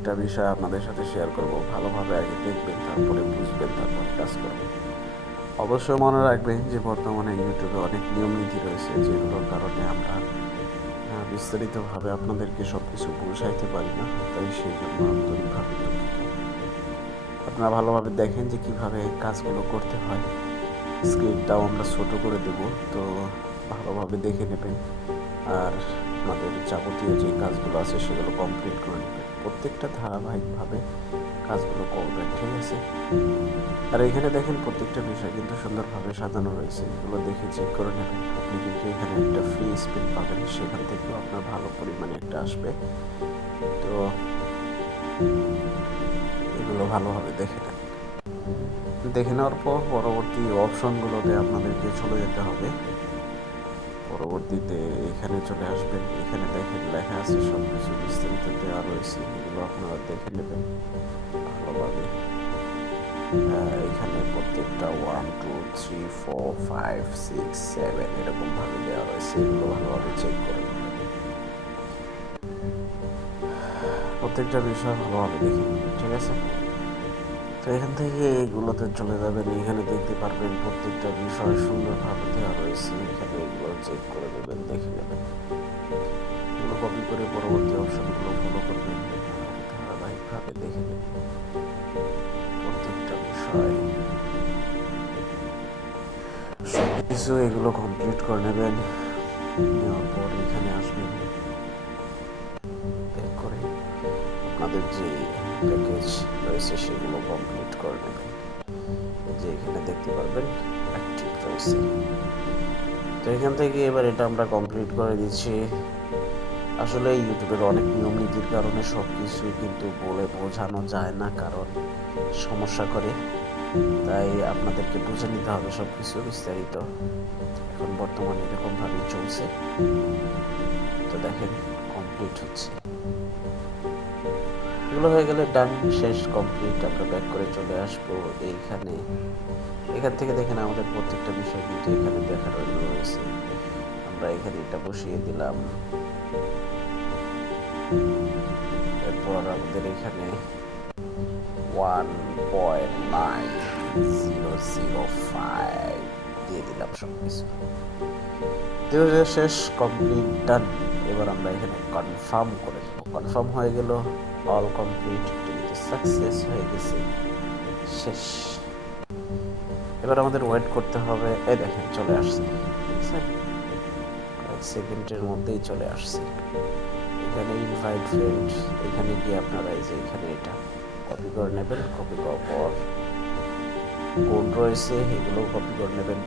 একটা বিষয় আপনাদের সাথে শেয়ার করব। ভালোভাবে আগে দেখবেন, তারপরে বুঝবেন, তারপরে কাজ করবেন। অবশ্যই মনে রাখবেন যে বর্তমানে ইউটিউবে অনেক নিয়ম নীতি রয়েছে, যেগুলোর কারণে আমরা বিস্তারিতভাবে আপনাদেরকে সব কিছু বোঝাইতে পারি না, তাই সেই জন্য আন্তরিকভাবে আপনারা ভালোভাবে দেখেন যে কীভাবে কাজগুলো করতে হয়। স্ক্রিনটাও আমরা ছোট করে দেব, তো ভালোভাবে দেখে নেবেন। আর আমাদের যাবতীয় যে কাজগুলো আছে, সেগুলো কমপ্লিট করে নেবেন। প্রত্যেকটা ধারাবাহিকভাবে কাজগুলো করবেন ঠিক আছে? আর এখানে দেখেন প্রত্যেকটা বিষয় কিন্তু সুন্দরভাবে সাজানো রয়েছে। এগুলো দেখে চেক করে নেবেন। আপনি কিন্তু এখানে একটা ফ্রি স্পিন পাবেন, সেখান থেকেও আপনার ভালো পরিমাণে একটা আসবে। তো এগুলো ভালোভাবে দেখে নেন। দেখে নেওয়ার পর পরবর্তী অপশনগুলোতে আপনাদেরকে চলে যেতে হবে। পরবর্তীতে এখানে চলে আসবেন। এখানে দেখেন লেখা আছে সব কিছু বিস্তারিত। রয়েছে এগুলো আপনারা দেখে নেবেন। ভালোভাবে। এখানে প্রত্যেকটা one two three four five six seven এরকম ভাবে দেওয়া রয়েছে। এগুলো ভালোভাবে চেক করে প্রত্যেকটা বিষয় ভালোভাবে দেখে নেবেন, ঠিক আছে? তো এখান থেকে এগুলোতে চলে যাবেন। এখানে দেখতে পারবেন প্রত্যেকটা বিষয় সুন্দরভাবে দেওয়া রয়েছে। এখানে এগুলো চেক করে নেবেন, দেখে নেবেন। এগুলো কপি করে পরবর্তী কিছু এগুলো কমপ্লিট করে নেবেন। নেওয়ার পর এখানে আসবেন। করে আপনাদের যে প্যাকেজ রয়েছে, সেগুলো কমপ্লিট করে নেবেন। যে এখানে দেখতে পারবেন অ্যাক্টিভ রয়েছে। তো এখান থেকে এবার এটা আমরা কমপ্লিট করে দিচ্ছি। আসলে ইউটিউবের অনেক নিয়ম নীতির কারণে সব কিছু কিন্তু বলে বোঝানো যায় না, কারণ সমস্যা করে, তাই আপনাদেরকে বুঝে নিতে হবে সব কিছু বিস্তারিত। এখন বর্তমানে এরকমভাবেই চলছে। তো দেখেন কমপ্লিট হচ্ছে। এগুলো হয়ে গেলে ডান, শেষ কমপ্লিট আমরা ব্যাক করে চলে আসব এইখানে। এখান থেকে দেখেন আমাদের প্রত্যেকটা বিষয় কিন্তু এখানে দেখা রয়েছে। আমরা এখানে এটা বসিয়ে দিলাম। এরপর আমাদের এখানে one point nine zero zero five দিয়ে দিলাম শেষ কমপ্লিট ডান এবার আমরা এখানে কনফার্ম করে দেবো কনফার্ম হয়ে গেল অল কমপ্লিট সাকসেস হয়ে গেছে। শেষ। এবার আমাদের ওয়েট করতে হবে। এই দেখেন, চলে আসছে। কয়েক সেকেন্ডের মধ্যেই চলে আসছে। এখানে ইনভাইট ফ্রেন্ড এখানে গিয়ে আপনারা এই যে এখানে এটা কপি করে নেবেন কপি করার পর কোড রয়েছে এগুলো কপি করে নেবেন।